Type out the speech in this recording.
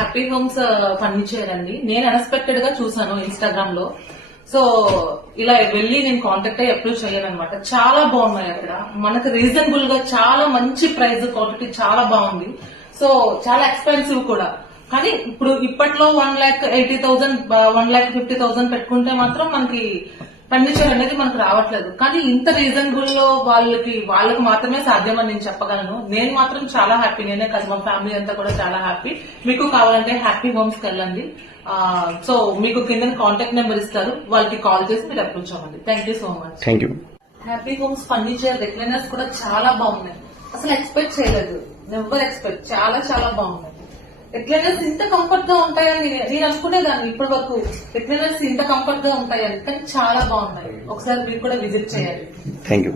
Happy homes furniture అండి. నేను unexpected గా చూసాను ఇన్స్టాగ్రామ్ లో. సో ఇలా వెళ్ళి నేను కాంటాక్ట్ అయ్యి అప్రోచ్ అయ్యాను అనమాట. చాలా బాగున్నాయి అక్కడ, మనకు రీజనబుల్ గా చాలా మంచి ప్రైస్, క్వాలిటీ చాలా బాగుంది. సో చాలా ఎక్స్పెన్సివ్ కూడా, కానీ ఇప్పట్లో 1,80,000 1,50,000 పెట్టుకుంటే మాత్రం మనకి ఫర్నిచర్ అనేది మనకు రావట్లేదు. కానీ ఇంత రీజనబుల్ లో వాళ్ళకి మాత్రమే సాధ్యమని నేను చెప్పగలను. నేను మాత్రం చాలా హ్యాపీ, నేనే కాదు మా ఫ్యామిలీ అంతా కూడా చాలా హ్యాపీ. మీకు కావాలంటే హ్యాపీ హోమ్స్ కి వెళ్ళండి. సో మీకు కింద కాంటాక్ట్ నెంబర్ ఇస్తారు, వాళ్ళకి కాల్ చేసి మీరు అప్రోచ్ అవ్వండి. Thank you so much. Thank you. Happy homes furniture recliners కూడా చాలా బాగున్నాయి. అసలు ఎక్స్పెక్ట్ చేయలేదు, నెవర్ ఎక్స్పెక్ట్. చాలా చాలా బాగున్నాయి. రిక్లైనర్స్ ఇంత కంఫర్ట్ గా ఉంటాయని నేను అనుకునేదాన్ని ఇప్పటి వరకు. రిక్లైనర్స్ ఇంత కంఫర్ట్ గా ఉంటాయని, కానీ చాలా బాగున్నాయి. ఒకసారి మీరు కూడా విజిట్ చేయాలి. Thank you.